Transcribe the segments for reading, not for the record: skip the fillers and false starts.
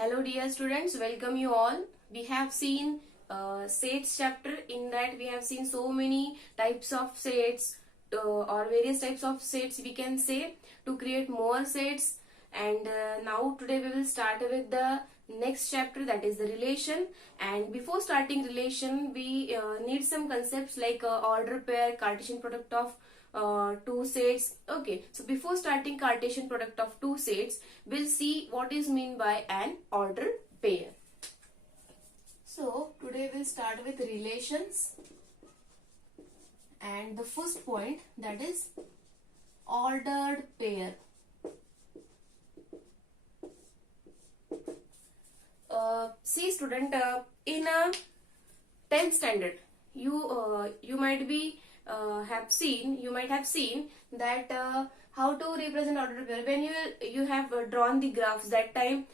Hello dear students, welcome you all. We have seen sets chapter. In that we have seen so many types of sets or various types of sets we can say to create more sets. And now today we will start with the next chapter, that is the relation. And before starting relation we need some concepts like order pair, Cartesian product of two sets. Okay, so before starting Cartesian product of two sets, we'll see what is mean by an order pair. So today we'll start with relations, and the first point, that is ordered pair. See student, in a 10th standard you might have seen that how to represent ordered pair when you have drawn the graphs. That time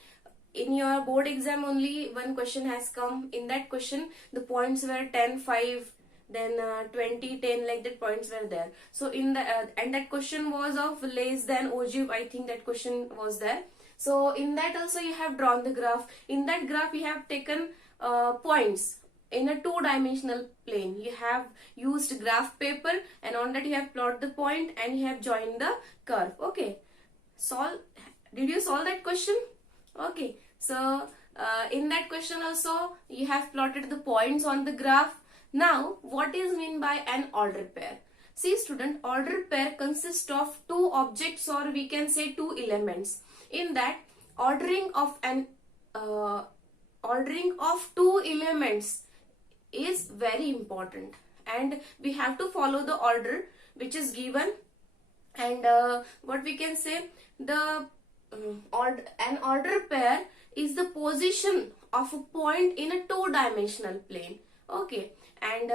in your board exam only one question has come. In that question the points were 10, 5, then 20, 10, like that points were there. So in the and that question was of less than ogive, I think that question was there. So in that also you have drawn the graph. In that graph you have taken points in a two-dimensional plane. You have used graph paper, and on that you have plotted the point and you have joined the curve. Okay, did you solve that question? Okay, so in that question also you have plotted the points on the graph. Now what is mean by an ordered pair? See student, ordered pair consists of two objects, or we can say two elements. In that, ordering of two elements is very important, and we have to follow the order which is given. And what we can say, an order pair is the position of a point in a two-dimensional plane. Okay, and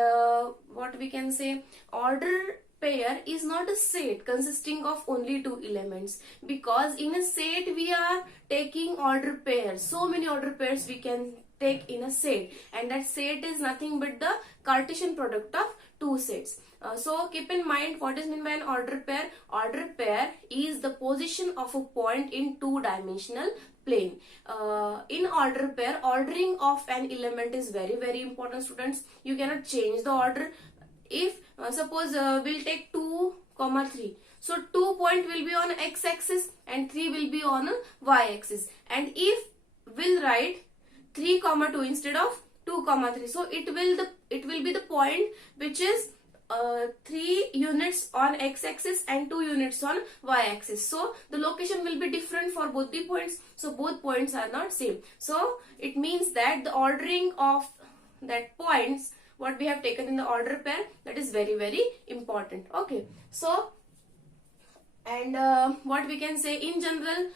what we can say, order pair is not a set consisting of only two elements, because in a set we are taking order pairs. So many order pairs we can take in a set, and that set is nothing but the Cartesian product of two sets. So keep in mind what is meant by an order pair. Order pair is the position of a point in two-dimensional plane. In order pair, ordering of an element is very important, students. You cannot change the order. If suppose we'll take 2, 3. So 2 point will be on x-axis and 3 will be on a y-axis. And if we'll write 3, 2 instead of 2, 3, so it will be the point which is 3 units on x-axis and 2 units on y-axis. So the location will be different for both the points. So both points are not same. So it means that the ordering of that points what we have taken in the order pair, that is very important. Okay, so and what we can say in general,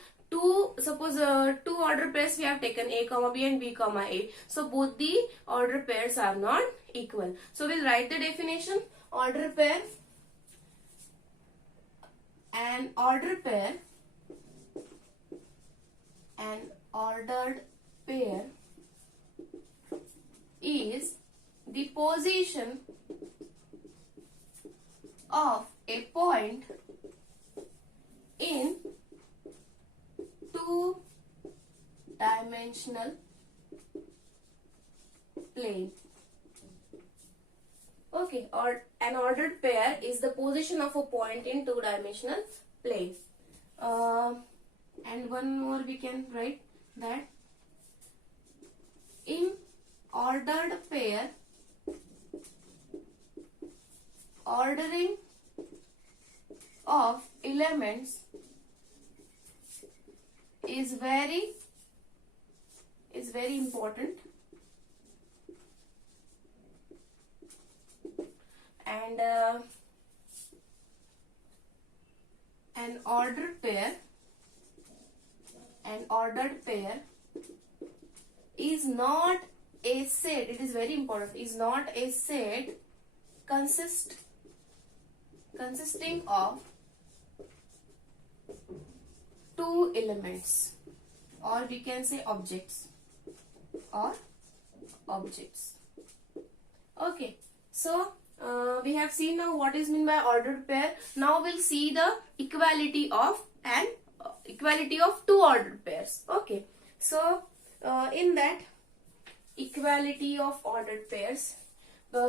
suppose two order pairs we have taken, A, B and B, A. So both the order pairs are not equal. So we'll write the definition. Order pair. An ordered pair is the position of a point in two-dimensional plane. Okay, or an ordered pair is the position of a point in two-dimensional plane. And one more we can write, that in ordered pair, ordering of elements is very important, and an ordered pair is not a set. It is very important. Is not a set consisting of two elements, or we can say objects. Okay, so we have seen now what is meant by ordered pair. Now we'll see the equality of two ordered pairs. Okay, so in that equality of ordered pairs.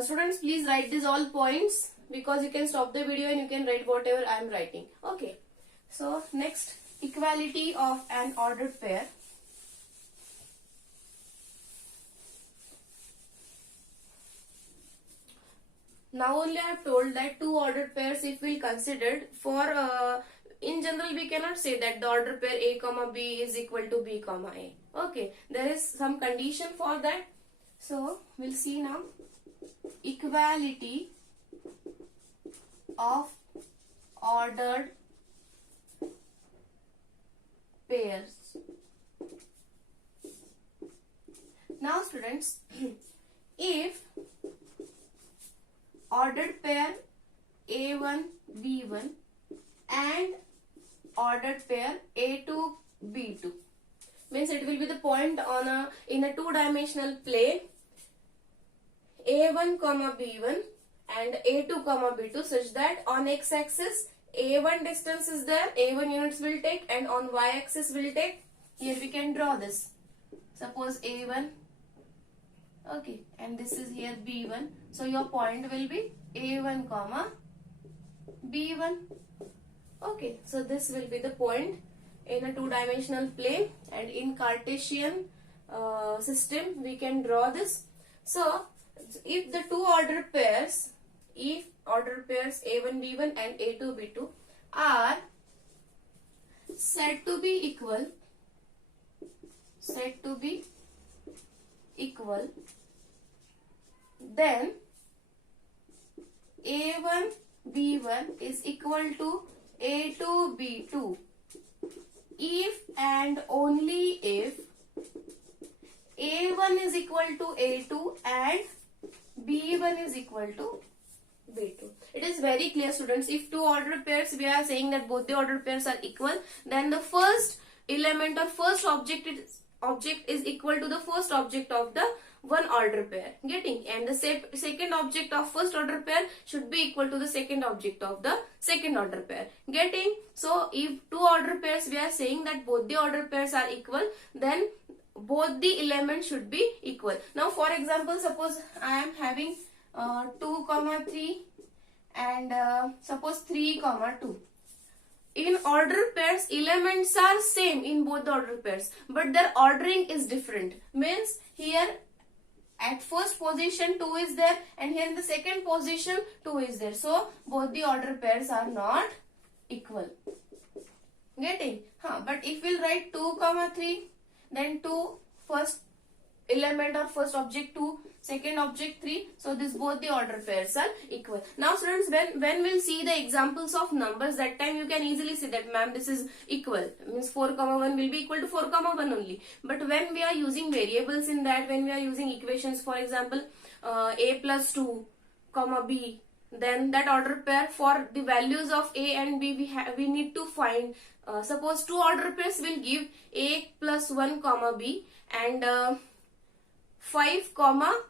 Students, please write these all points, because you can stop the video and you can write whatever I am writing. Okay. So next, equality of an ordered pair. Now only I have told that two ordered pairs if we considered for in general we cannot say that the order pair A comma B is equal to B comma A. Okay, there is some condition for that. So we'll see now. Equality of ordered pairs. Now students, if ordered pair A1 B1 and ordered pair A2 B2, means it will be the point on in a two-dimensional plane A1 comma B1 and A2 comma B2, such that on x-axis A1 distance is there, A1 units will take, and on y-axis will take. Here we can draw this. Suppose A1, okay, and this is here B1. So your point will be A1 comma B1. Okay, so this will be the point in a two-dimensional plane, and in Cartesian system we can draw this. So if the two ordered pairs, if ordered pairs A1 B1 and A2 B2 are said to be equal, then A1 B1 is equal to A2 B2 if and only if A1 is equal to A2 and B1 is equal to B2. It is very clear, students. If two ordered pairs, we are saying that both the ordered pairs are equal, then the first element or first object is equal to the first object of the one order pair. Getting? And the second object of first order pair should be equal to the second object of the second order pair. Getting? So if two order pairs, we are saying that both the order pairs are equal, then both the elements should be equal. Now for example, suppose I am having 2 comma 3 and suppose 3 comma 2. In order pairs, elements are same in both the order pairs, but their ordering is different. Means here at first position 2 is there, and here in the second position 2 is there. So both the order pairs are not equal. Getting? But if we'll write 2 comma 3, then 2 first element or first object 2, second object 3. So this both the order pairs are equal. Now students, when we'll see the examples of numbers, that time you can easily see that ma'am this is equal. Means 4 comma 1 will be equal to 4 comma 1 only. But when we are using variables in that, when we are using equations, for example a plus 2 comma b, then that order pair, for the values of a and b we need to find. Suppose two order pairs will give a plus 1 comma b and 5 comma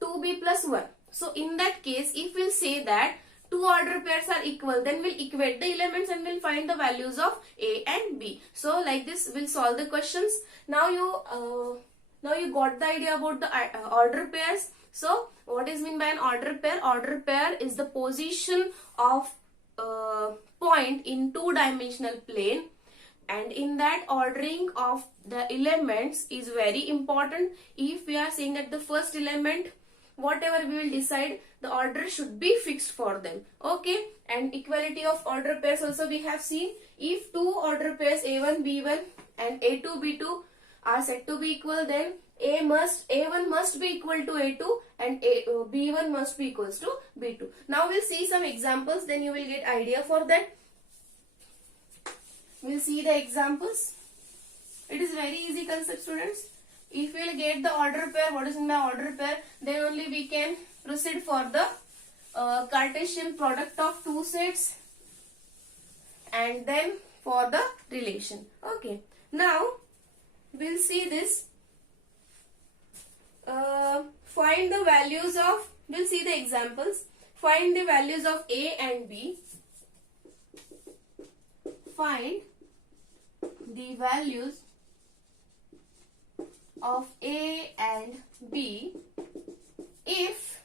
2b plus 1. So in that case, if we'll say that two order pairs are equal, then we'll equate the elements and we'll find the values of a and b. So like this we'll solve the questions. Now you got the idea about the order pairs. So what is meant by an order pair? Order pair is the position of point in two-dimensional plane, and in that ordering of the elements is very important. If we are saying that the first element, whatever we will decide, the order should be fixed for them. Okay, and equality of order pairs also we have seen. If two order pairs A1 B1 and A2 B2 are said to be equal, then A1 must be equal to A2 and B1 must be equals to B2. Now we'll see some examples, then you will get idea for that. We'll see the examples. It is very easy concept, students. If we will get the order pair, what is in the order pair, then only we can proceed for the Cartesian product of two sets and then for the relation. Okay. Now we'll see this. Find the values of, we'll see the examples. Find the values of A and B. Find the values of A and B if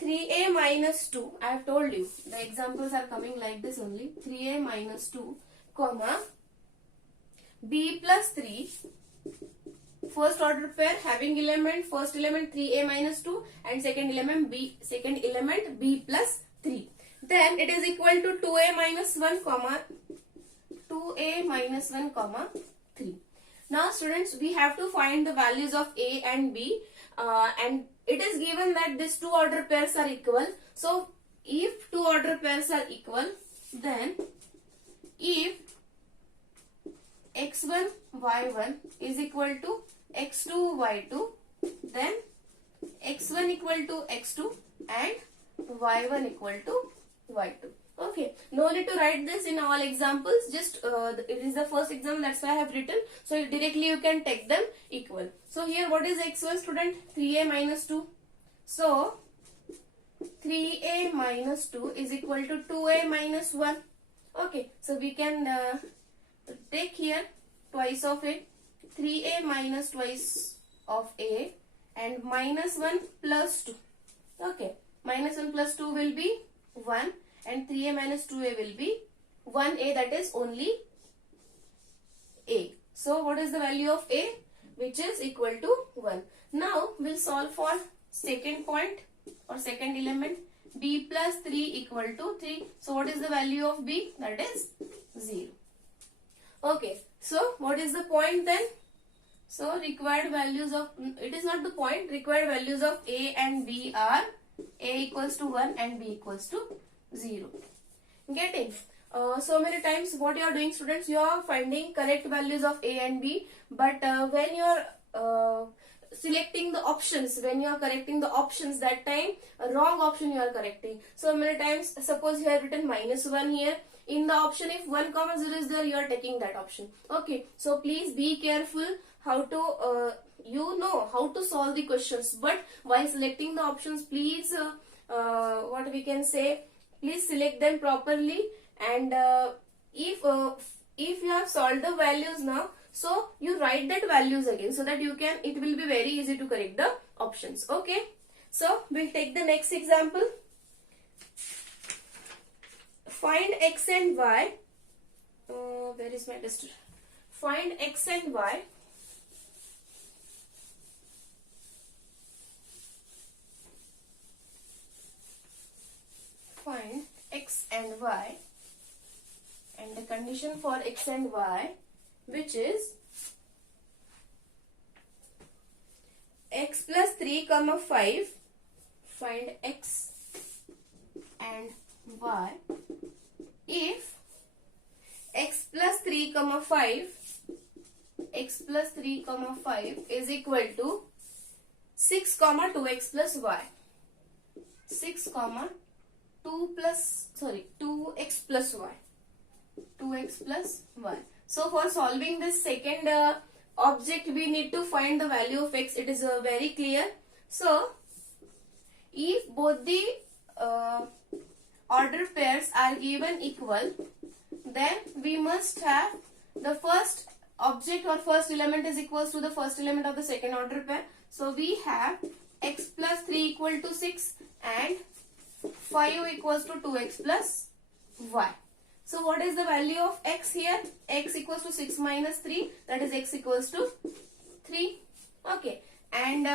3a minus 2, I have told you the examples are coming like this only, 3a minus 2 comma b plus 3, first order pair having element, first element 3a minus 2 and second element b plus 3, then it is equal to 2a minus 1 comma 3. Now students, we have to find the values of a and b, and it is given that these two order pairs are equal. So if two order pairs are equal, then if x1 y1 is equal to x2 y2, then x1 equal to x2 and y1 equal to y2. Okay, no need to write this in all examples, just it is the first example, that's why I have written. So directly you can take them equal. So here what is x1 student? 3a minus 2. So 3a minus 2 is equal to 2a minus 1. Okay, so we can take here twice of a, 3a minus twice of a and minus 1 plus 2. Okay, minus 1 plus 2 will be 1 and 3a minus 2a will be 1a, that is only a. So what is the value of a? Which is equal to 1. Now we'll solve for second point or second element, b plus 3 equal to 3. So what is the value of b? That is 0. Okay, so what is the point then? So required values of, it is not the point, required values of a and b are a equals to 1 and b equals to 0. Getting? So many times what you are doing students, you are finding correct values of a and b, but when you are selecting the options, when you are correcting the options, that time a wrong option you are correcting. So many times, suppose you have written minus 1 here, in the option if 1 comma 0 is there, you are taking that option. Okay, so please be careful how to you know how to solve the questions, but while selecting the options, please what we can say, please select them properly. And if you have solved the values now, so you write that values again, so that you can, it will be very easy to correct the options. Okay, so we'll take the next example. Find x and y. Where is my tester? Find x and y. Find x and y, and the condition for x and y, which is x plus 3 comma 5. Find x and y if x plus 3 comma 5, x plus 3 comma 5 is equal to 6 comma 2x plus y. 6 comma 2x plus y. 2x plus y. So for solving this second object, we need to find the value of x. It is very clear. So if both the order pairs are given equal, then we must have the first object or first element is equals to the first element of the second order pair. So we have x plus 3 equal to 6 and 5 equals to 2x plus y. So what is the value of x here? X equals to 6 minus 3, that is x equals to 3. Okay, and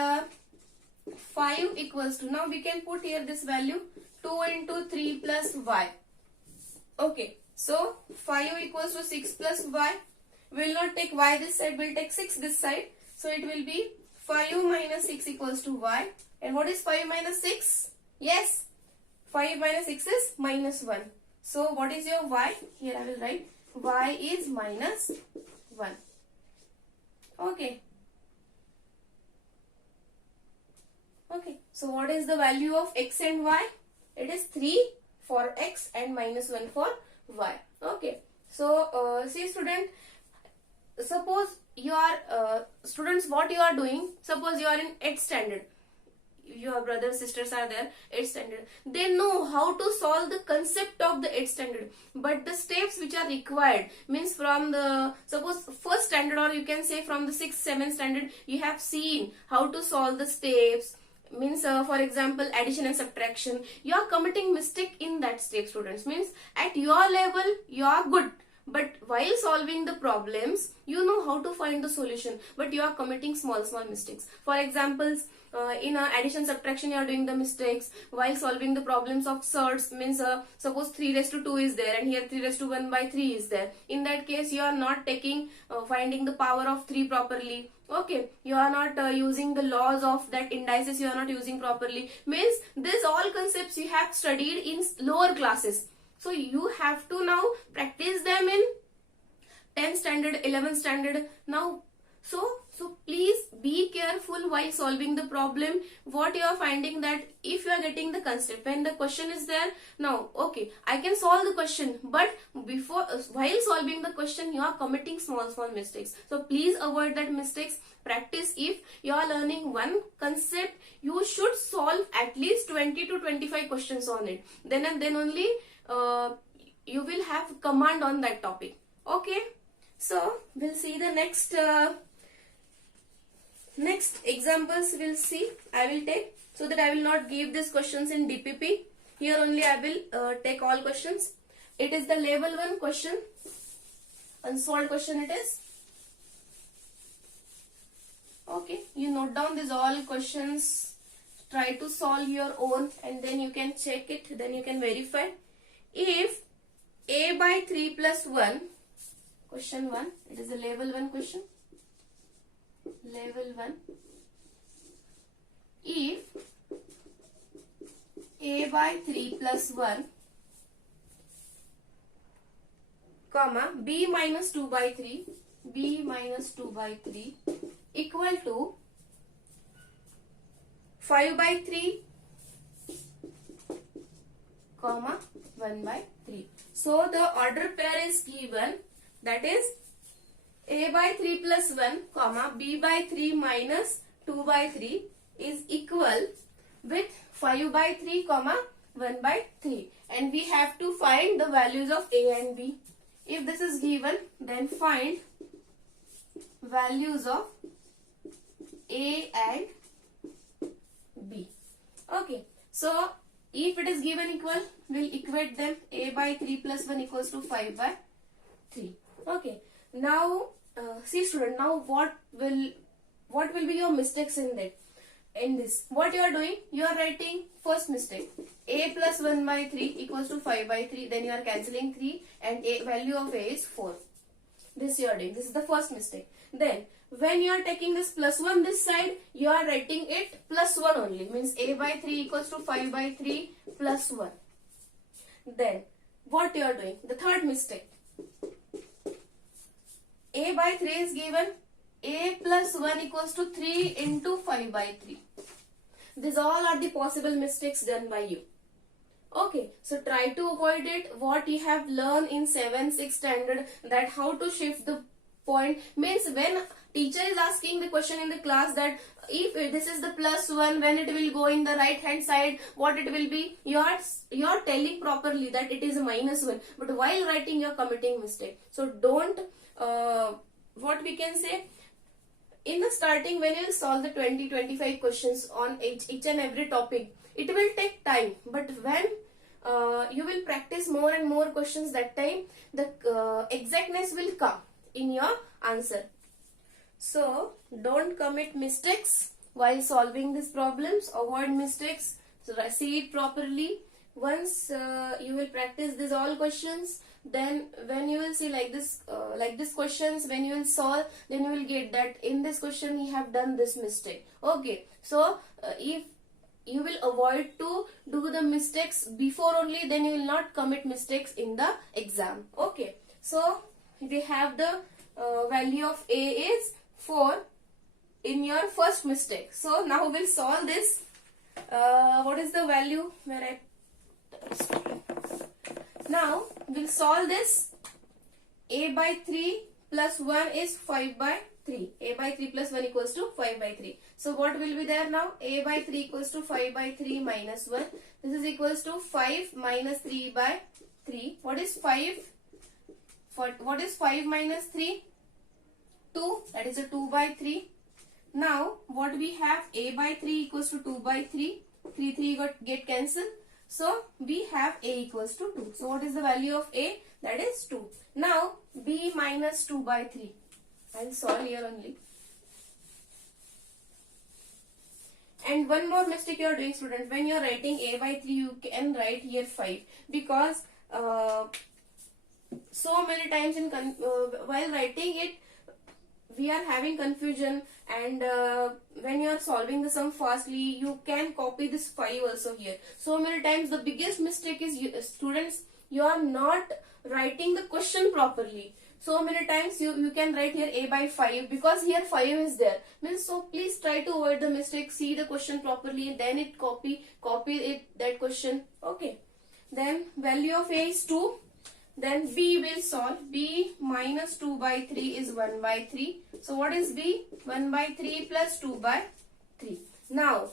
5 equals to, now we can put here this value 2 into 3 plus y. Okay, so 5 equals to 6 plus y. We will not take y this side, we will take 6 this side. So it will be 5 minus 6 equals to y. And what is 5 minus 6? Yes, 5 minus 6 is minus 1. So what is your y? Here I will write y is minus 1. Okay. Okay. So what is the value of x and y? It is 3 for x and minus 1 for y. Okay. So see student, suppose you are students, what you are doing, suppose you are in 8th standard. your brothers sisters are there, 8th standard, they know how to solve the concept of the 8th standard, but the steps which are required, means from the suppose first standard, or you can say from the 6th 7th standard, you have seen how to solve the steps, means for example addition and subtraction, you are committing mistake in that step, students. Means at your level you are good, but while solving the problems you know how to find the solution, but you are committing small mistakes. For examples, in addition subtraction you are doing the mistakes while solving the problems of surds, means suppose 3 raised to 2 is there and here 3 raised to 1 by 3 is there. In that case you are not taking finding the power of 3 properly. Okay, you are not using the laws of that indices, you are not using properly. Means this all concepts you have studied in lower classes, so you have to now practice them in 10th standard, 11th standard now. So please be careful while solving the problem. What you are finding, that if you are getting the concept, when the question is there, now okay, I can solve the question, but while solving the question you are committing small mistakes. So please avoid that mistakes. Practice. If you are learning one concept, you should solve at least 20 to 25 questions on it. Then and then only you will have command on that topic. Okay, so we'll see the next examples. We'll see. I will take, so that I will not give these questions in DPP. Here only I will take all questions. It is the level 1 question, unsolved question it is. Okay, you note down these all questions, try to solve your own, and then you can check it, then you can verify. If a by 3 plus 1, question 1, it is a level 1 question. Level 1. If a by 3 plus 1, comma, b minus 2 by 3, b minus 2 by 3 equal to 5 by 3, comma, 1 by 3. So the order pair is given, that is a by 3 plus 1, comma, b by 3 minus 2 by 3 is equal with 5 by 3, comma, 1 by 3. And we have to find the values of a and b. If this is given, then find values of a and b. Okay, so if it is given equal, we'll equate them. A by 3 plus 1 equals to 5 by 3. Okay, now see student, now what will be your mistakes in that? In this, what you are doing, you are writing first mistake, a plus 1 by 3 equals to 5 by 3, then you are cancelling 3 and a value of a is 4. This you are doing, this is the first mistake. Then when you are taking this plus 1 this side, you are writing it plus 1 only, means a by 3 equals to 5 by 3 plus 1. Then what you are doing, the third mistake, a by 3 is given, a plus 1 equals to 3 into 5 by 3. These all are the possible mistakes done by you. Okay, so try to avoid it. What you have learned in 7th, 6th standard, that how to shift the point, means when teacher is asking the question in the class that if this is the plus 1, when it will go in the right hand side, what it will be, you are telling properly that it is a minus 1, but while writing you are committing mistake. So don't what we can say, in the starting when you will solve the 20-25 questions on each and every topic, it will take time, but when you will practice more and more questions, that time the exactness will come in your answer. So don't commit mistakes while solving these problems. Avoid mistakes. So see it properly. Once you will practice these all questions, then when you will see like this questions, when you will solve, then you will get that in this question you have done this mistake. Okay, so if you will avoid to do the mistakes before only, then you will not commit mistakes in the exam. Okay, so we have the value of a is 4 in your first mistake. So now we'll solve this. What is the value where I now we'll solve this. A by 3 plus 1 is 5 by 3. A by 3 plus 1 equals to 5 by 3. So what will be there now? A by 3 equals to 5 by 3 minus 1. This is equals to 5 minus 3 by 3. What is 5? What is 5 minus 3? 2. That is a 2 by 3. Now what we have? A by 3 equals to 2 by 3. 3 get cancelled. So we have A equals to 2. So what is the value of A? That is 2. Now B minus 2 by 3. I will solve here only. And one more mistake you are doing, student. When you are writing A by 3, you can write here 5. Because so many times while writing it, we are having confusion, and when you are solving the sum fastly, you can copy this 5 also here. So many times the biggest mistake is students, you are not writing the question properly. So many times you can write here A by 5 because here 5 is there. Means, so please try to avoid the mistake. See the question properly, then it copy it, that question. Okay. Then value of A is 2. Then B will solve. B minus 2 by 3 is 1 by 3. So what is B? 1 by 3 plus 2 by 3. Now,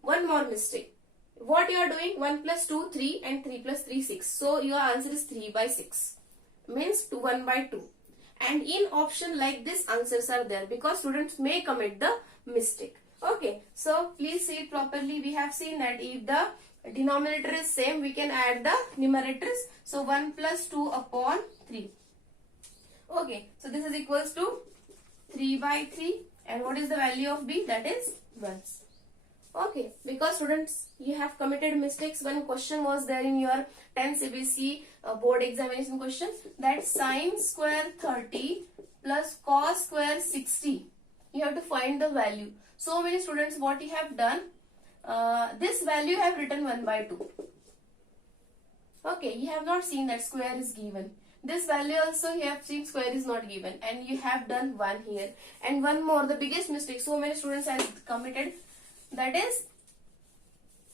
one more mistake. What you are doing? 1 plus 2, 3 and 3 plus 3, 6. So your answer is 3 by 6. Means 1 by 2. And in option like this, answers are there because students may commit the mistake. Okay. So please see it properly. We have seen that if the denominator is same, we can add the numerators. So 1 plus 2 upon 3. Okay. So this is equals to 3 by 3. And what is the value of B? That is 1. Okay. Because students, you have committed mistakes. One question was there in your 10 CBC board examination question, that sine square 30 plus cos square 60. You have to find the value. So many students, what you have done, this value have written 1 by 2. Okay, you have not seen that square is given. This value also you have seen square is not given, and you have done 1 here. And one more, the biggest mistake so many students have committed, that is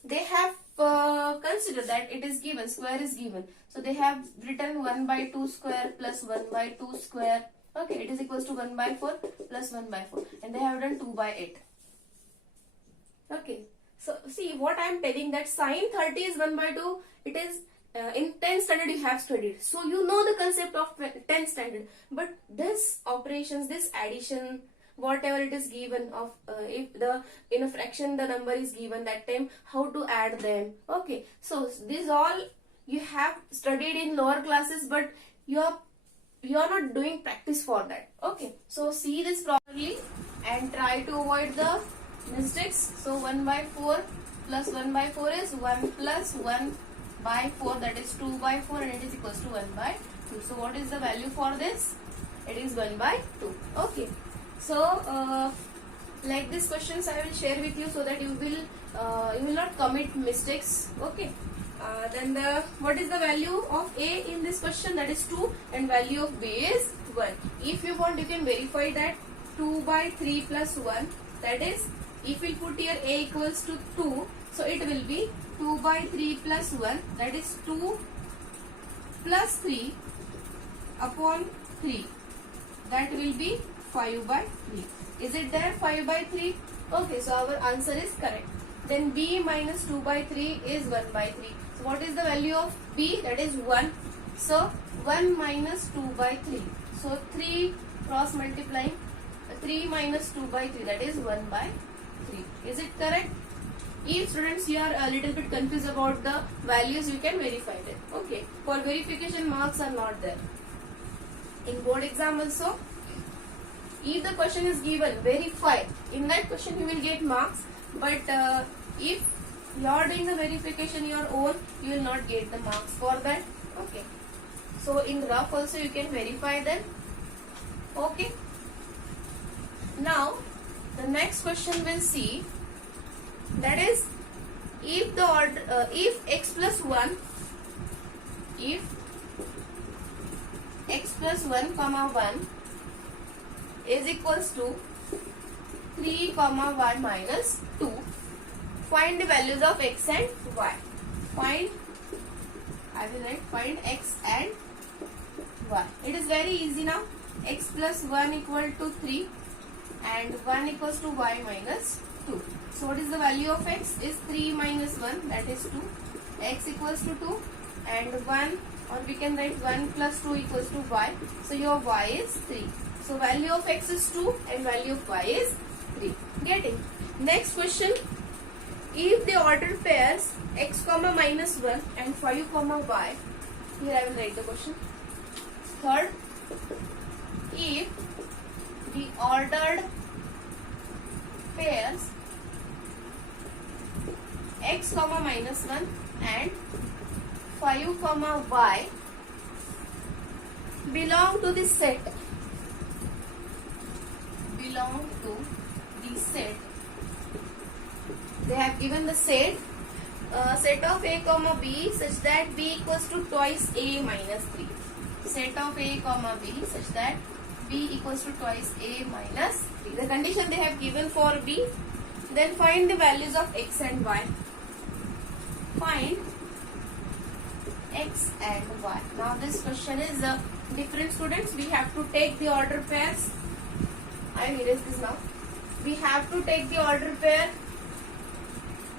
they have considered that it is given, square is given. So they have written 1 by 2 square plus 1 by 2 square. Okay, it is equals to 1 by 4 plus 1 by 4. And they have done 2 by 8. Okay. So see what I am telling, that sine 30 is 1 by 2. It is in 10th standard you have studied. So you know the concept of 10th standard. But this operations, this addition, whatever it is given of if in a fraction the number is given, that time how to add them. Okay. So this all you have studied in lower classes, but you are not doing practice for that. Okay. So see this properly and try to avoid the mistakes. So 1 by 4 plus 1 by 4 is 1 plus 1 by 4, that is 2 by 4, and it is equals to 1 by 2. So what is the value for this? It is 1 by 2. Okay. So like these questions I will share with you so that you will not commit mistakes. Okay. Then what is the value of A in this question? That is 2, and value of B is 1. If you want, you can verify that 2 by 3 plus 1, that is, if we put here A equals to 2, so it will be 2 by 3 plus 1, that is 2 plus 3 upon 3, that will be 5 by 3. Is it there, 5 by 3? Okay, so our answer is correct. Then B minus 2 by 3 is 1 by 3. So what is the value of B? That is 1. So 1 minus 2 by 3. So 3 cross multiplying, 3 minus 2 by 3, that is 1 by 3. Is it correct? If students you are a little bit confused about the values, you can verify that. Okay. For verification, marks are not there. In board exam also, if the question is given, verify. In that question you will get marks. But if you are doing the verification your own, you will not get the marks for that. Okay. So in rough also you can verify them. Okay. Now the next question we'll see, that is, if the order if x plus 1 comma 1 is equals to 3 comma 1 minus 2, find the values of x and y. Find x and y. It is very easy now. x plus 1 equal to 3 and 1 equals to y minus 2. So what is the value of x? Is 3 minus 1, that is 2. X equals to 2 and 1, or we can write 1 plus 2 equals to y. So your y is 3. So value of x is 2 and value of y is 3. Getting? Next question. If the order pairs x comma minus 1 and 5 comma y, here I will write the question. Third, if the ordered pairs x comma minus 1 and 5 comma y belong to the set, they have given the set of a comma b such that b equals to twice a minus 3. Set of a comma b such that b equals to twice a minus 3. The condition they have given for b. Then find the values of x and y. Find x and y. Now this question is different, students. We have to take the order pairs. I will erase this now. We have to take the order pair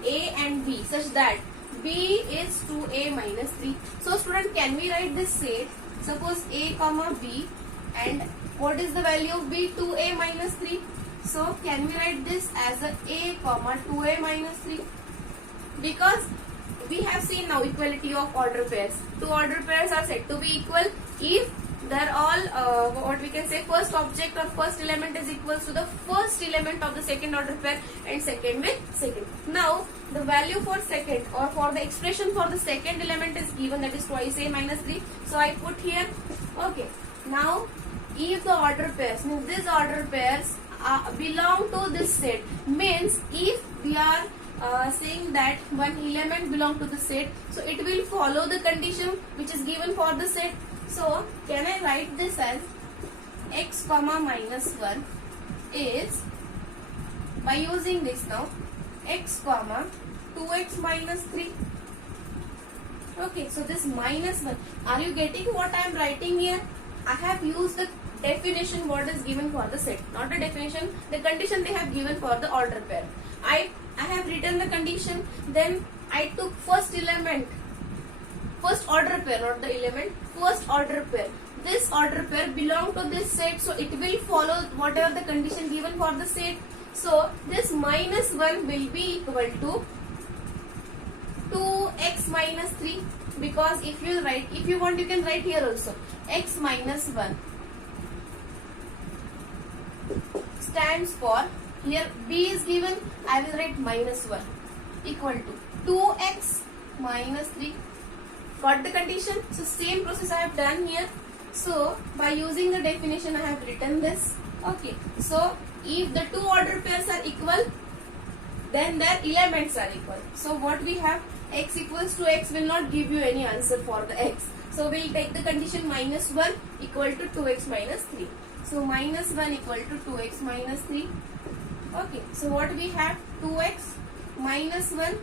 a and b such that b is 2a minus 3. So student, can we write this set? Suppose a comma b, and what is the value of b? 2a minus 3. So can we write this as a comma 2a minus 3? Because we have seen now equality of order pairs. Two order pairs are said to be equal if they are all what we can say first object or first element is equals to the first element of the second order pair and second with second. Now the value for second, or for the expression for the second element is given, that is twice a minus 3. So I put here. Okay. Now if the order pairs, means these order pairs belong to this set, means if we are saying that one element belong to the set, so it will follow the condition which is given for the set. So can I write this as x comma minus 1 is, by using this now, x comma 2x minus 3. Okay, so this minus 1, are you getting what I am writing here? I have used the definition what is given for the set, not the definition, the condition they have given for the order pair. I have written the condition, then I took first element, first order pair, not the element, first order pair. This order pair belong to this set, so it will follow whatever the condition given for the set. So this minus 1 will be equal to 2x minus 3, because if you write, if you want you can write here also x minus 1 stands for, here b is given, I will write minus 1 equal to 2x minus 3. Got the condition? So same process I have done here. So by using the definition I have written this. Okay. So if the two order pairs are equal, then their elements are equal. So what we have, x equals to x will not give you any answer for the x. So we will take the condition minus 1 equal to 2x minus 3. So minus 1 equal to 2x minus 3. Okay. So what we have, 2x minus 1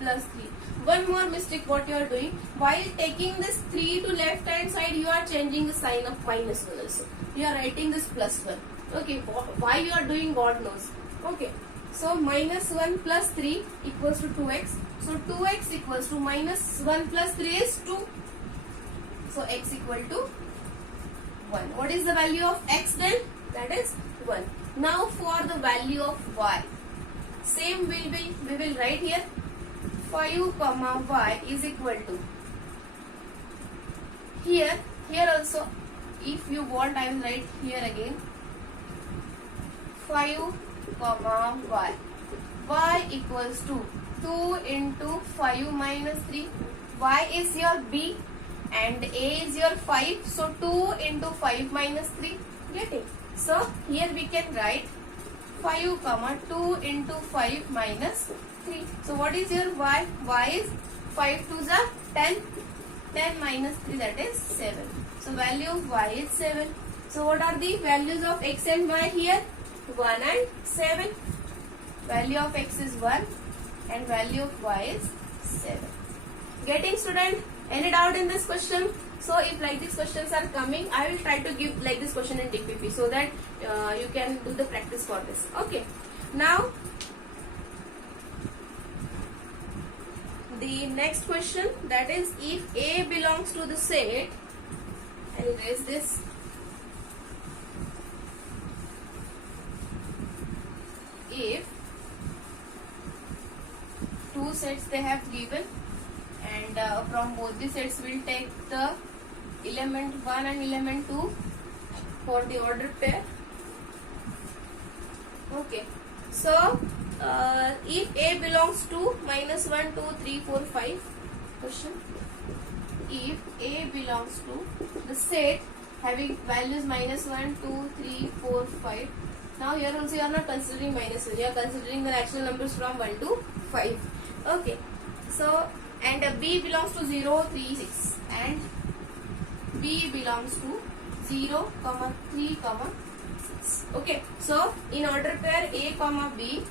plus 3. One more mistake what you are doing, while taking this 3 to left hand side, you are changing the sign of minus 1 also. You are writing this plus 1. Okay, why you are doing, God knows. Okay, so minus 1 plus 3 equals to 2x. So 2x equals to minus 1 plus 3 is 2. So x equal to 1. What is the value of x then? That is 1. Now for the value of y, same we will write here 5 comma y is equal to, here also if you want I will write here again 5 comma y equals to 2 into 5 minus 3. Y is your b and a is your 5, so 2 into 5 minus 3. Get it? So here we can write 5 comma 2 into 5 minus 3. So what is your y? Y is 5 2s are 10. 10 minus 3, that is 7. So value of y is 7. So what are the values of x and y here? 1 and 7. Value of x is 1 and value of y is 7. Getting, student? Any doubt in this question? So if like these questions are coming, I will try to give like this question in DPP so that you can do the practice for this. Okay. Now the next question, that is, if A belongs to the set, I will erase this. If two sets they have given, and from both the sets we'll take the element 1 and element 2 for the ordered pair. Okay, so if A belongs to minus 1, 2, 3, 4, 5, question, if A belongs to the set having values minus 1, 2, 3, 4, 5. Now here also you are not considering minus 1, you are considering the natural numbers from 1 to 5. Okay, so and B belongs to 0, 3, 6, and B belongs to 0, 3, 6. Okay, so in order pair A, B,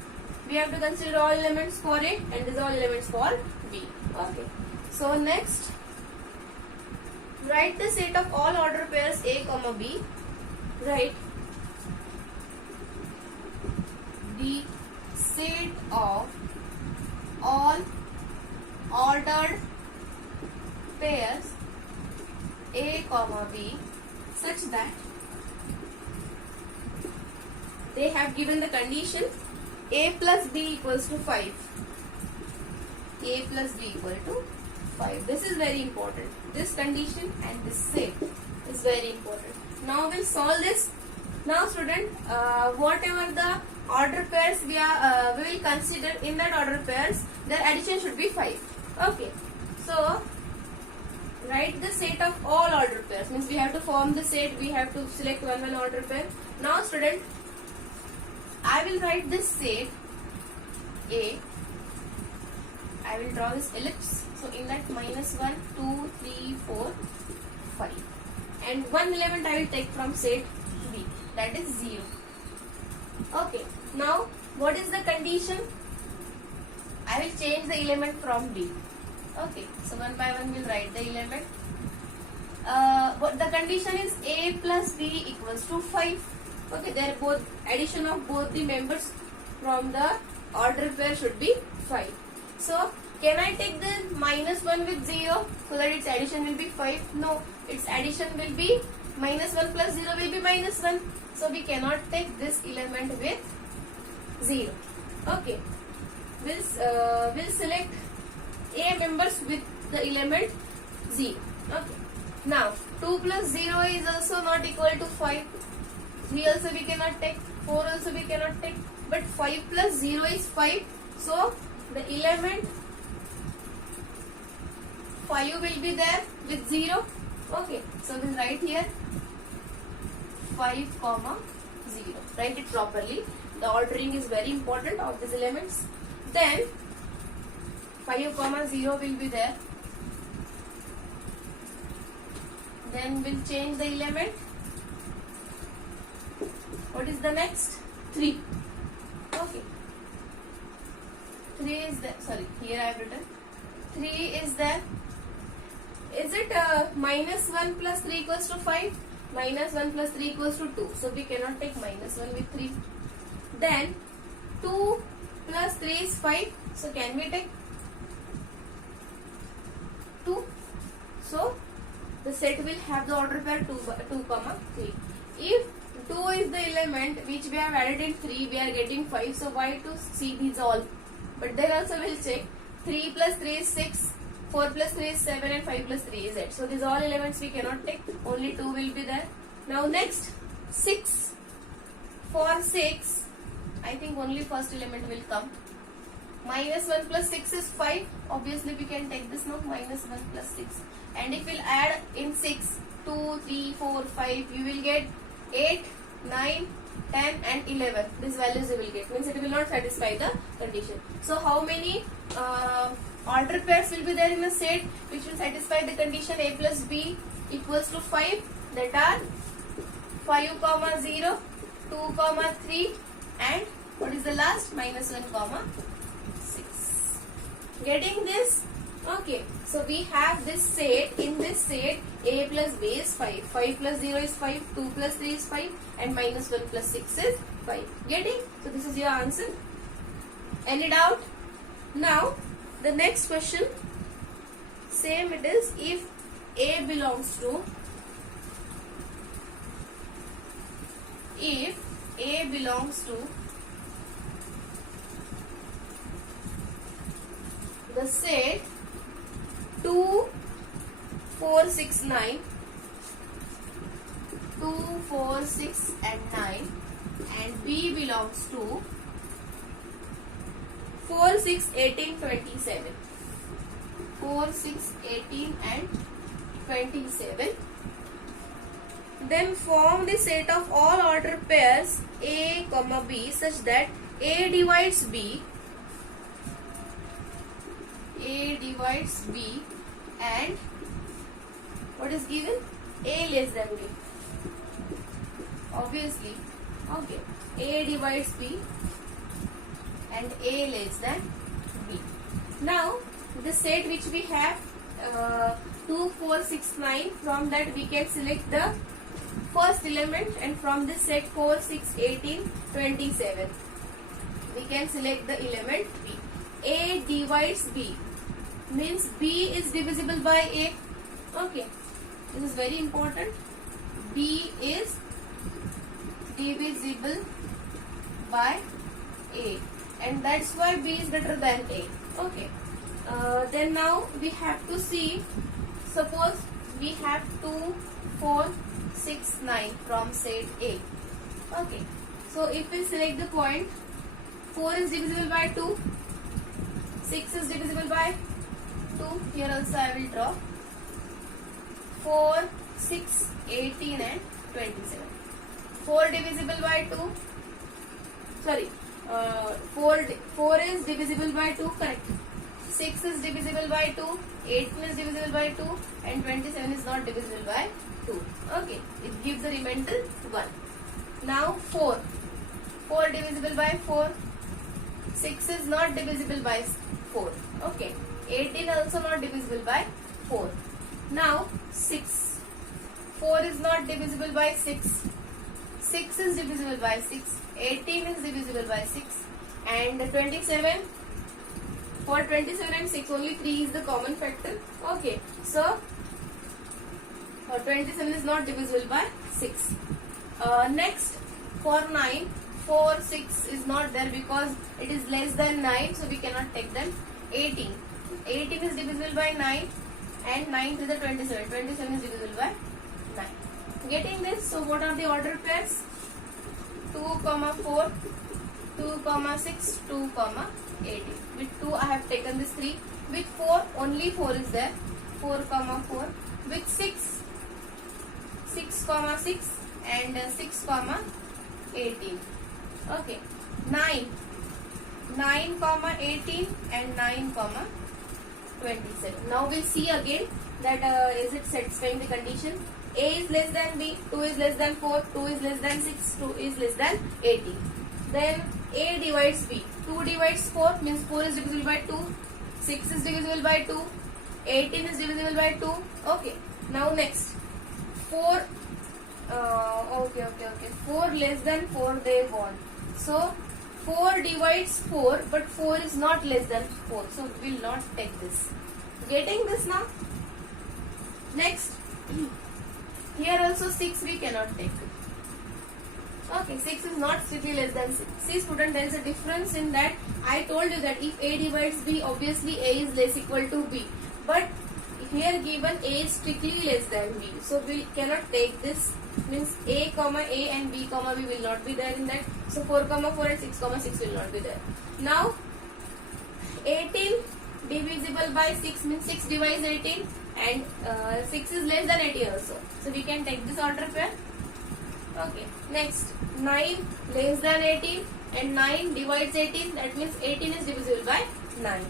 we have to consider all elements for A and these all elements for B. Okay, so next, write the set of all order pairs A, B. Write the set of all ordered pairs A, B such that they have given the condition A plus B equals to 5. A plus B equal to 5. This is very important. This condition and this set is very important. Now we'll solve this. Now student, whatever the order pairs we will consider, in that order pairs their addition should be 5. Okay, so write the set of all order pairs, means we have to form the set, we have to select one order pair. Now student, I will write this set A. I will draw this ellipse. So in that minus 1, 2, 3, 4, 5. And one element I will take from set B, that is 0. Okay, now what is the condition? I will change the element from B. Okay, so one by one we will write the element. But the condition is A plus B equals to 5. Okay, their both addition of both the members from the order pair should be 5. So can I take the minus 1 with 0 so that its addition will be 5? No, its addition will be minus 1 plus 0 will be minus 1. So we cannot take this element with 0. Okay, we'll select A members with the element 0. Okay, now 2 plus 0 is also not equal to 5. 3 also we cannot take, 4 also we cannot take, but 5 plus 0 is 5. So the element 5 will be there with 0. Okay, so we'll write here 5, 0. Write it properly. The ordering is very important of these elements. Then 5, 0 will be there. Then we'll change the element. What is the next? 3. Okay. 3 is there. Sorry, here I have written 3 is there. Is it minus 1 plus 3 equals to 5? Minus 1 plus 3 equals to 2. So we cannot take minus 1 with 3. Then 2 plus 3 is 5. So can we take 2? So the set will have the order pair 2, 3. If 2 is the element which we have added in 3, we are getting 5. So why to see these all? But then also we will check 3 plus 3 is 6, 4 plus 3 is 7, and 5 plus 3 is 8. So these all elements we cannot take. Only 2 will be there. Now next 6. For 6, I think only first element will come. Minus 1 plus 6 is 5. Obviously we can take this now. Minus 1 plus 6. And if we'll add in 6, 2, 3, 4, 5, you will get 8, 9, 10 and 11. These values you will get. Means it will not satisfy the condition. So how many order pairs will be there in a set which will satisfy the condition A plus B equals to 5? That are 5, 0, 2, 3 and what is the last? Minus 1, 6. Getting this, Okay, so we have this set. In this set, a plus b is 5. 5 plus 0 is 5. 2 plus 3 is 5. And minus 1 plus 6 is 5. Getting? So this is your answer. Any doubt? Now, the next question. Same it is. If a belongs to the set 2, 4, 6, 9, 2, 4, 6 and 9, and B belongs to 4, 6, 18, 27. 4, 6, 18 and 27. Then form the set of all order pairs A, B such that A divides B and what is given? A less than B. Obviously. Okay. A divides B and A less than B. Now, the set which we have 2, 4, 6, 9, from that we can select the first element, and from this set 4, 6, 18, 27. We can select the element B. A divides B means B is divisible by A. Okay. This is very important. B is divisible by A, and that's why B is greater than A. Okay. Then now we have to see, suppose we have 2, 4, 6, 9 from set A. Okay. So if we select the point, 4 is divisible by 2, 6 is divisible by 2. Here also I will draw 4, 6, 18 and 27. 4 divisible by 2. Sorry, 4 is divisible by 2, correct. 6 is divisible by 2, 18 is divisible by 2, and 27 is not divisible by 2. Okay, it gives the remainder 1. Now 4 divisible by 4, 6 is not divisible by 4. Okay, 18 also not divisible by 4. Now 6, 4 is not divisible by 6, 6 is divisible by 6, 18 is divisible by 6, and 27. For 27 and 6, only 3 is the common factor. Okay, so 27 is not divisible by 6. Next, for 9, 4, 6 is not there because it is less than 9, so we cannot take them. 18 is divisible by 9, and 9 is the 27. 27 is divisible by 9. Getting this? So what are the order pairs? 2, 4, 2, 6, 2, 18. With 2 I have taken this 3. With 4 only 4 is there. 4, 4. With 6, 6, and 6, 18. Okay. 9, 18 and 9, 27. Now we'll see again that is it satisfying the condition. A is less than B, 2 is less than 4, 2 is less than 6, 2 is less than 18. Then A divides B. 2 divides 4 means 4 is divisible by 2, 6 is divisible by 2, 18 is divisible by 2. Okay. Now next 4. Okay. 4 less than 4 they want. So 4 divides 4, but 4 is not less than 4. So we will not take this. Getting this now? Next. Here also 6 we cannot take. Okay, 6 is not strictly less than 6. See student, there is a difference in that. I told you that if A divides B, obviously A is less equal to B. But here given A is strictly less than B. So we cannot take this. Means A, and B, B will not be there in that. So 4, 4 and 6, 6 will not be there. Now 18 divisible by 6 means 6 divides 18, and 6 is less than 18 also. So we can take this order pair. Okay. Next 9 less than 18 and 9 divides 18, that means 18 is divisible by 9.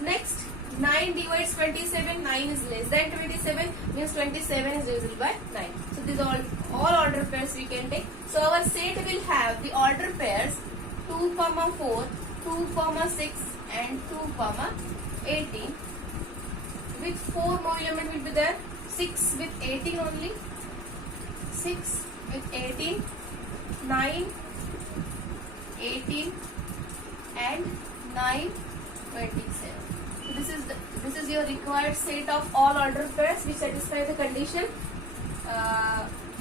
Next 9 divides 27, 9 is less than 27 means 27 is divisible by 9. So these are all order pairs we can take. So our set will have the order pairs 2, 4, 2, 6 and 2, 18. with 4 more element will be there. 6 with 18 only. 6 with 18, 9, 18 and 9, 27. So this is your required set of all order pairs which satisfy the condition.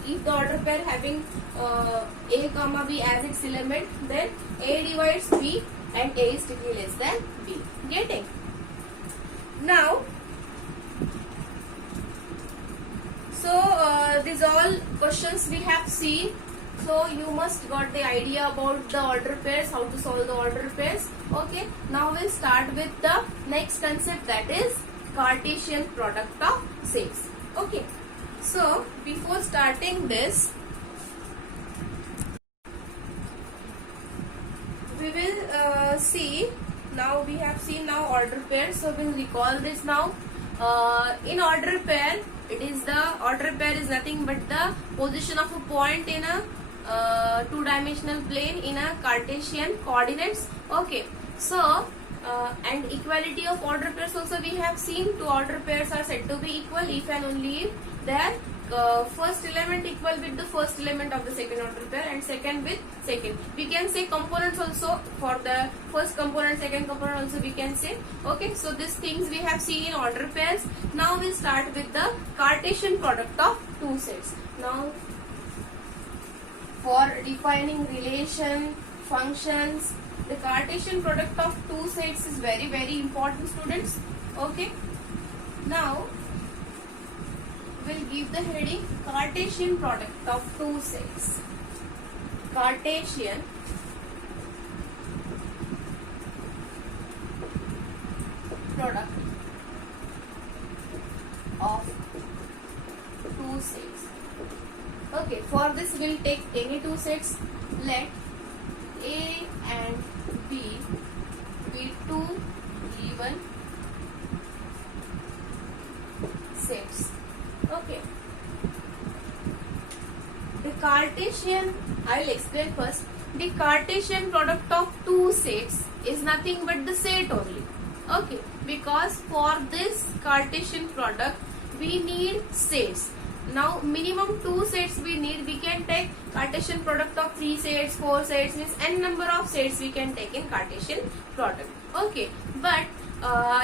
If the order pair having A comma B as its element, then A divides B and A is strictly less than B. Getting? Now, so these all questions we have seen. So you must got the idea about the order pairs, how to solve the order pairs. Okay. Now we'll start with the next concept, that is Cartesian product of sets. Okay. So before starting this, we will see. Now we have seen now order pair. So we'll recall this now. In order pair, it is the order pair is nothing but the position of a point in a two-dimensional plane in a Cartesian coordinates. Okay. So and equality of order pairs also we have seen. Two order pairs are said to be equal if and only if their first element equal with the first element of the second order pair and second with second. We can say components also for the first component, second component also we can say. Okay, so these things we have seen in order pairs. Now we start with the Cartesian product of two sets. Now for defining relation, functions, the Cartesian product of two sets is very, very important, students. Okay. Now we'll give the heading Cartesian product of two sets. Cartesian product of two sets. Okay, for this we'll take any two sets. Let A and B be two given sets. Okay. The Cartesian, I will explain first. The Cartesian product of two sets is nothing but the set only. Okay. Because for this Cartesian product, we need sets. Now minimum two sets we need. We can take Cartesian product of 3 sets, 4 sets, means n number of sets we can take in Cartesian product. Okay. But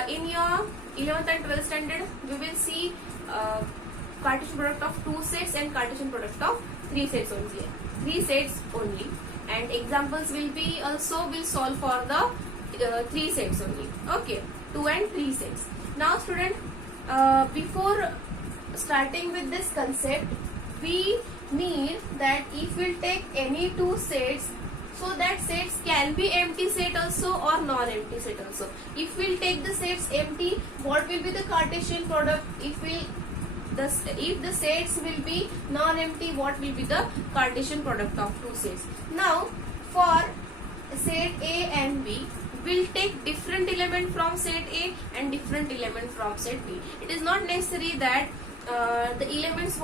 in your 11th and 12th standard, we will see Cartesian product of two sets and Cartesian product of 3 sets only. 3 sets only. And examples will be also will solve for the 3 sets only. Okay. 2 and 3 sets. Now student, before starting with this concept, we need that if we take any two sets, so that sets can be empty set also or non-empty set also. If we'll take the sets empty, what will be the Cartesian product? If the sets will be non-empty, what will be the Cartesian product of two sets? Now for set A and B, we'll take different element from set A and different element from set B. It is not necessary that the elements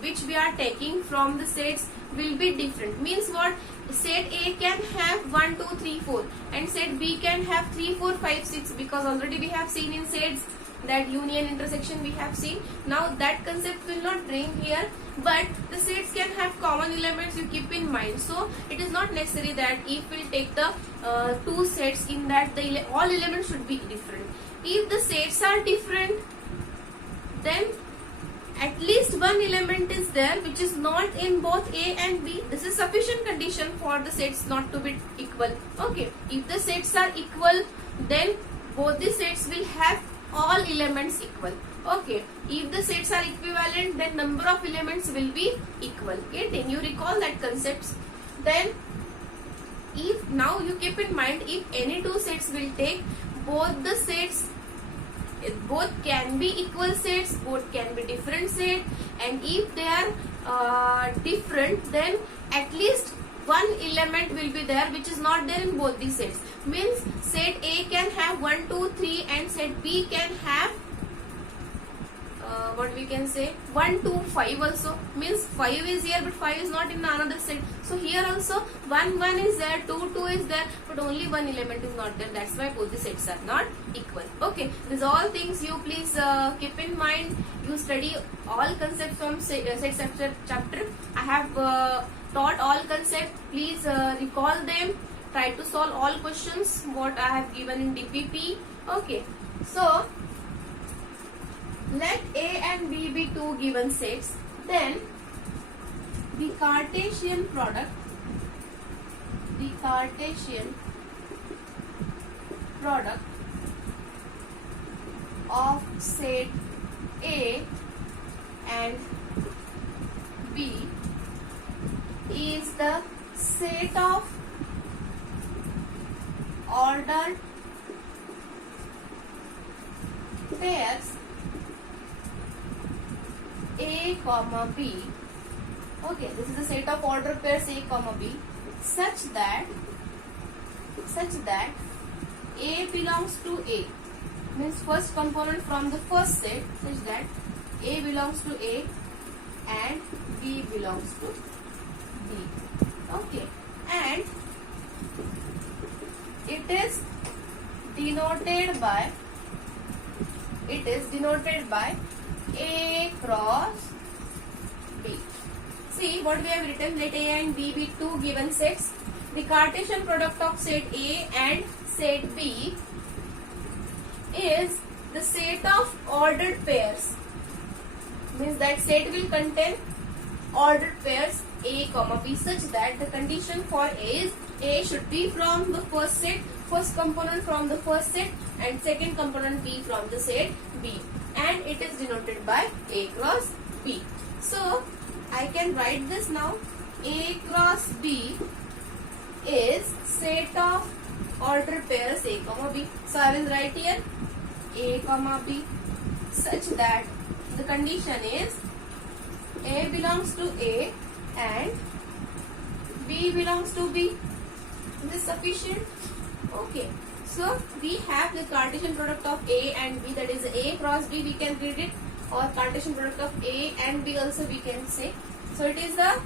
which we are taking from the sets will be different. Means what? Set A can have 1, 2, 3, 4 and set B can have 3, 4, 5, 6, because already we have seen in sets that union intersection we have seen. Now that concept will not bring here, but the sets can have common elements, you keep in mind. So it is not necessary that if we take the two sets, in that all elements should be different. If the sets are different, then at least one element is there which is not in both A and B. This is sufficient condition for the sets not to be equal. Okay. If the sets are equal, then both the sets will have all elements equal. Okay. If the sets are equivalent, then number of elements will be equal. Getting? You recall that concepts. Then if now you keep in mind, if any two sets will take, both the sets, both can be equal sets, both can be different sets, and if they are different, then at least one element will be there which is not there in both the sets. Means set A can have 1, 2, 3 and set B can have what we can say 1 2 5 also, means 5 is here but 5 is not in another set. So here also 1 1 is there, 2 2 is there, but only one element is not there. That's why both the sets are not equal. Okay, these all things you please keep in mind. You study all concepts from set chapter. I have taught all concepts. Please recall them. Try to solve all questions what I have given in DPP. Okay, so let A and B be two given sets. Then the Cartesian product of set A and B is the set of ordered pairs A comma B. Okay, this is the set of ordered pairs A comma B such that A belongs to A, means first component from the first set, such that A belongs to A and B belongs to B. Okay, and it is denoted by A cross B. See what we have written, let A and B be two given sets. The Cartesian product of set A and set B is the set of ordered pairs, means that set will contain ordered pairs A comma B such that the condition for A is A should be from the first set, first component from the first set, and second component B from the set B, and it is denoted by A cross B. So I can write this now. A cross B is set of ordered pairs A comma B. So I will write here A comma B such that the condition is A belongs to A and B belongs to B. Is this sufficient? Okay. So we have the Cartesian product of A and B, that is A cross B, we can read it, or Cartesian product of A and B also we can say. So it is the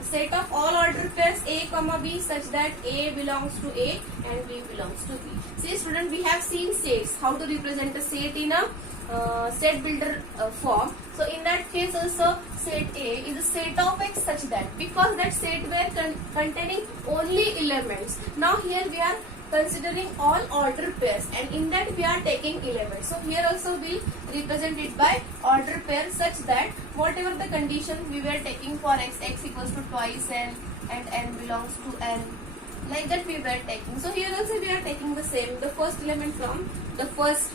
set of all ordered pairs A comma B such that A belongs to A and B belongs to B. See student, we have seen sets, how to represent a set in a set builder form. So in that case also set A is a set of X such that, because that set were containing only elements. Now here we are considering all ordered pairs, and in that we are taking elements. So here also we represent it by ordered pair such that whatever the condition we were taking for X equals to twice N and N belongs to N, like that we were taking. So here also we are taking the same, the first element from the first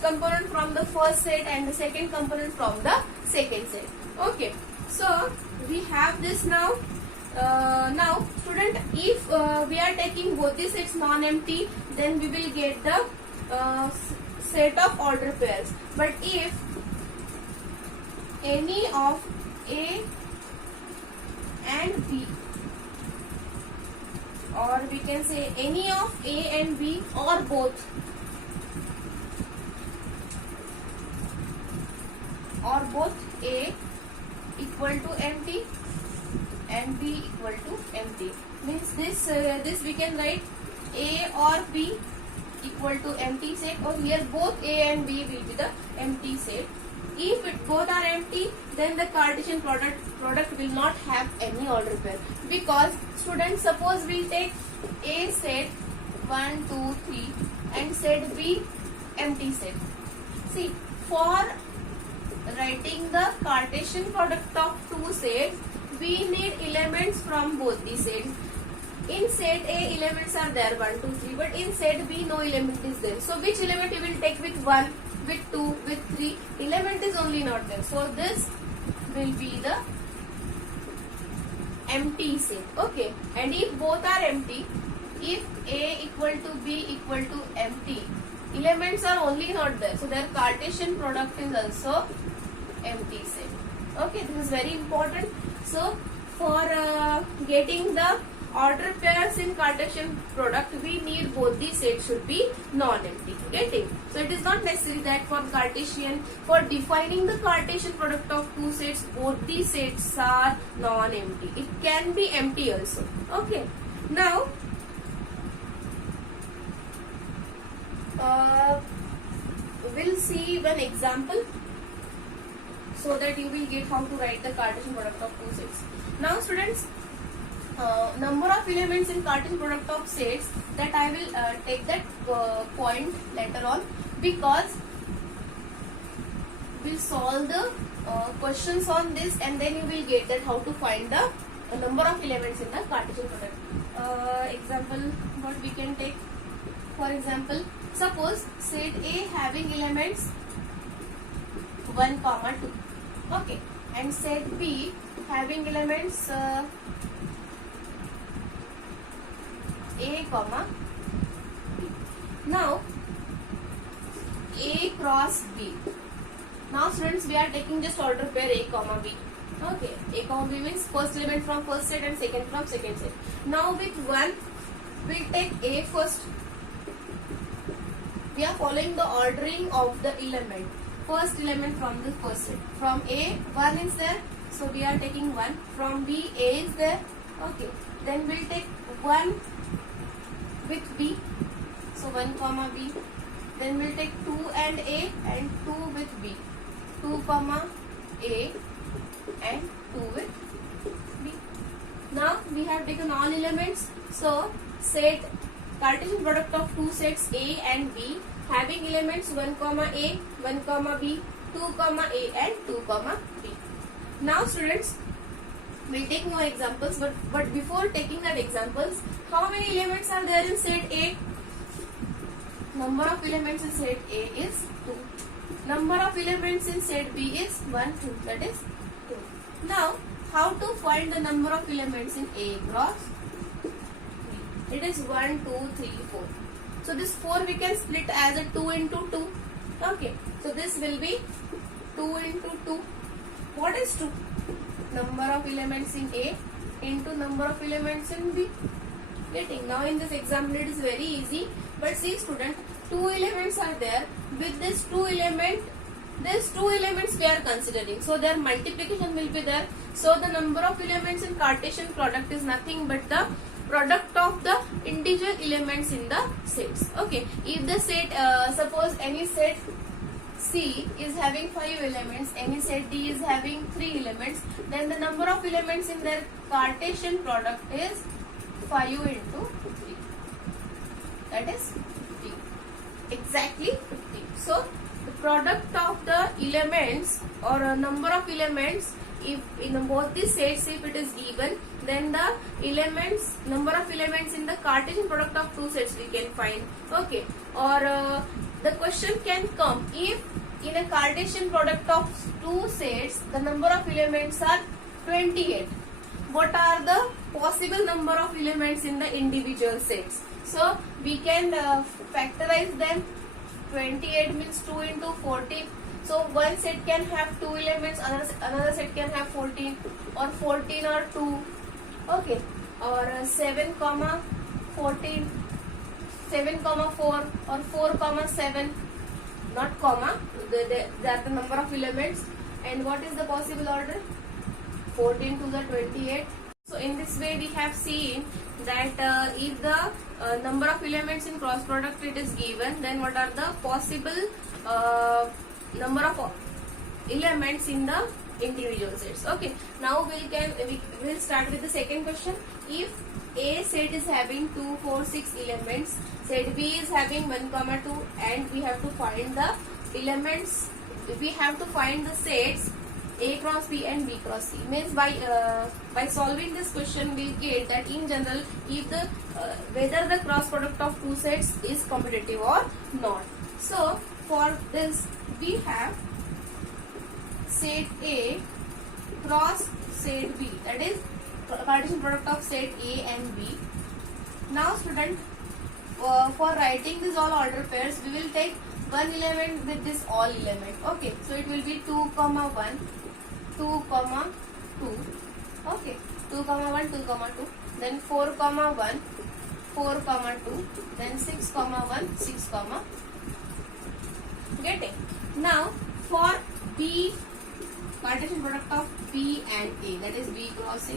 component from the first set and the second component from the second set. Okay, so we have this now. Now student, if we are taking both the sets non-empty, then we will get the set of ordered pairs. But if any of A and B, or we can say any of A and B, or both, A equal to empty and B equal to empty, means this we can write A or B equal to empty set, or here both A and B will be the empty set. If both are empty, then the Cartesian product will not have any ordered pair, because students, suppose we take A set 1 2 3 and set B empty set. See, for writing the Cartesian product of two sets, we need elements from both the sets. In set A, elements are there 1 2 3, but in set B no element is there. So which element you will take with 1, with 2, with 3? Element is only not there. So this will be the empty set. Okay, and if both are empty, if A equal to B equal to empty, elements are only not there, so their Cartesian product is also empty set. Okay, this is very important. So for getting the order pairs in Cartesian product, we need both the sets should be non-empty. Getting? So it is not necessary that for Cartesian, for defining the Cartesian product of two sets, both the sets are non-empty. It can be empty also. Okay. Now, we'll see one example so that you will get how to write the Cartesian product of two sets. Now students, number of elements in Cartesian product of sets, that I will take that point later on, because we'll solve the questions on this and then you will get that how to find the number of elements in the Cartesian product. Example, what we can take? For example, suppose set A having elements 1, 2. Okay, and set B having elements A, B. Now A cross B. Now students, we are taking just order pair A, B. Okay, A, B means first element from first set and second from second set. Now with 1, we take A first. We are following the ordering of the element. First element from the first set. From A, 1 is there. So we are taking 1. From B, A is there. Okay. Then we'll take 1 with B. So 1, B. Then we'll take 2 and A and 2 with B. 2, A and 2 with B. Now we have taken all elements. So set Cartesian product of two sets A and B having elements 1, A, 1, B, 2, A and 2, B. Now students, we'll take more examples, but before taking that examples, how many elements are there in set A? Number of elements in set A is 2. Number of elements in set B is 1, 2, that is 2. Now, how to find the number of elements in A cross B? It is 1, 2, 3, 4. So this 4 we can split as a 2 into 2. Okay. So this will be 2 into 2. What is 2? Number of elements in A into number of elements in B. Getting? Now in this example it is very easy. But see student, 2 elements are there. With this 2 elements we are considering. So their multiplication will be there. So the number of elements in Cartesian product is nothing but the product of the individual elements in the sets. Okay. If the set, suppose any set C is having 5 elements, any set D is having 3 elements, then the number of elements in their Cartesian product is 5 into 3. That is 50. Exactly 50. So the product of the elements or a number of elements, if in both the sets if it is given, then the elements, number of elements in the Cartesian product of two sets we can find. Okay. Or the question can come if in a Cartesian product of two sets the number of elements are 28. What are the possible number of elements in the individual sets? So we can factorize them. 28 means 2 into 14. So one set can have 2 elements, another set can have 14, or 14 or 2. Okay. Or 7, 14, 7, 4, or 4, 7. Not comma. They are the number of elements. And what is the possible order? 14 to the 28. So in this way we have seen that if the number of elements in cross product it is given, then what are the possible number of elements in the individual sets. Okay. Now we'll start with the second question. If A set is having 2, 4, 6 elements, set B is having 1, 2, and we have to find the elements. We have to find the sets A cross B and B cross C. Means by solving this question we get that in general if the whether the cross product of two sets is commutative or not. So for this we have set A cross set B, that is Cartesian product of set A and B. Now student, for writing these all order pairs we will take one element with this all element. Okay, so it will be 2, 1, 2, 2. Okay, 2, 1, 2, 2. then 4 comma 1, 4 comma 2, then 6 comma 1, 6 comma. Getting? Now for B, partition product of B and A, that is B cross A.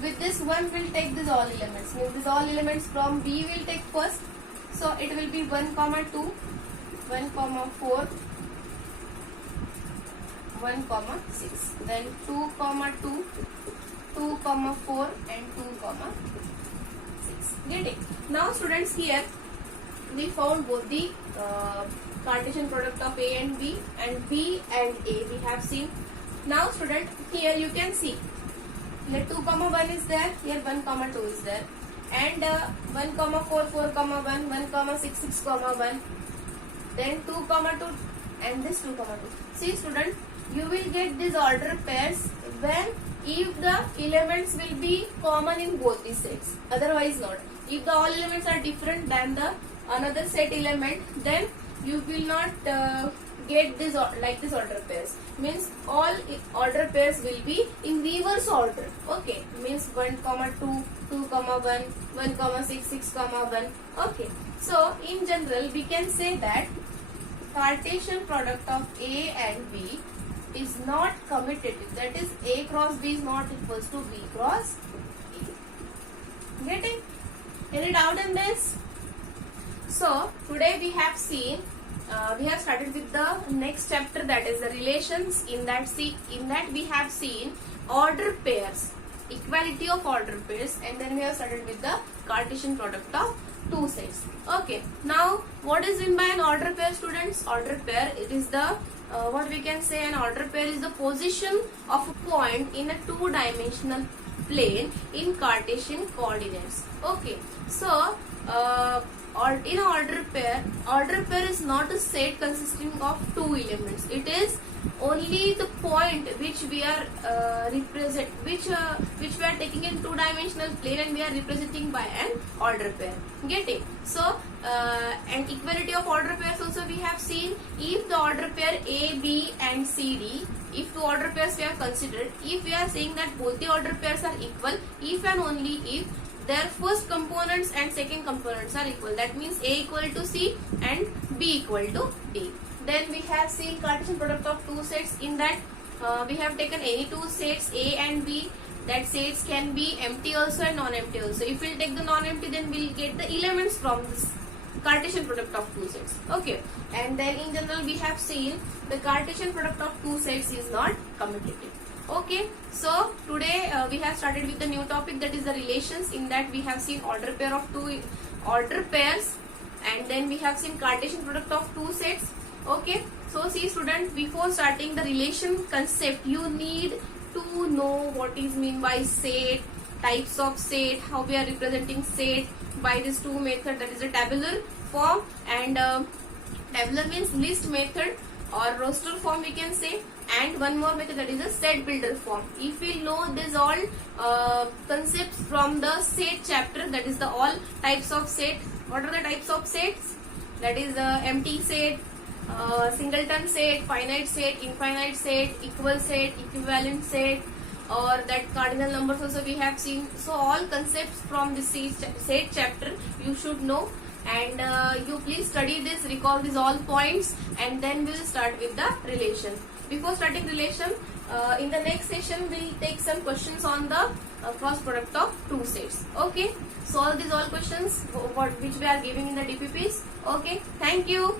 With this one will take this all elements. Means this all elements from B will take first. So it will be 1 comma 2, 1 comma 4, 1 comma 6. Then 2 comma 2, 2 comma 4 and 2 comma 6. Getting? Now students, here we found both the partition product of A and B and B and A we have seen. Now student, here you can see here 2 comma 1 is there, here 1 comma 2 is there, and 1 comma 4, 4 comma 1, 1 comma 6, 6 comma 1, then 2 comma 2 and this 2 comma 2. See student, you will get these order pairs when if the elements will be common in both the sets, otherwise not. If the all elements are different than the another set element, then you will not get this like this order pairs. Means all order pairs will be in reverse order. Okay, means 1 comma 2, 2 comma 1, 1 comma 6, 6 comma 1. Okay, so in general we can say that Cartesian product of A and B is not commutative. That is, A cross B is not equals to B cross A. Getting? Any doubt in this? So today we have seen, we have started with the next chapter, that is the relations. In that we have seen order pairs, equality of order pairs, and then we have started with the Cartesian product of two sets. Okay. Now what is meant by an order pair, students? Order pair, it is the what we can say, an order pair is the position of a point in a two-dimensional plane in Cartesian coordinates. Okay. So in order pair is not a set consisting of two elements. It is only the point which we are which we are taking in two-dimensional plane and we are representing by an order pair. Getting? So and equality of order pairs also we have seen. If the order pair A, B and C, D, if two order pairs we have considered, if we are saying that both the order pairs are equal, if and only if their first components and second components are equal, that means A equal to C and B equal to D. Then we have seen Cartesian product of two sets. In that we have taken any two sets A and B. That sets can be empty also and non-empty also. If we will take the non-empty, then we will get the elements from this Cartesian product of two sets. Okay. And then in general we have seen the Cartesian product of two sets is not commutative. Okay, so today we have started with the new topic, that is the relations. In that we have seen order pair of two order pairs, and then we have seen Cartesian product of two sets. Okay, so see student, before starting the relation concept, you need to know what is mean by set, types of set, how we are representing set by these two methods, that is the tabular form and tabular means list method or roster form we can say, and one more method, that is a set builder form. If we know this all concepts from the set chapter, that is the all types of set. What are the types of sets? That is empty set, singleton set, finite set, infinite set, equal set, equivalent set, or that cardinal numbers also we have seen. So all concepts from this set chapter you should know, and you please study this, recall these all points, and then we will start with the relation. Before starting relation, in the next session we will take some questions on the cross product of two sets. Okay, solve these all questions which we are giving in the DPPs. Okay, thank you.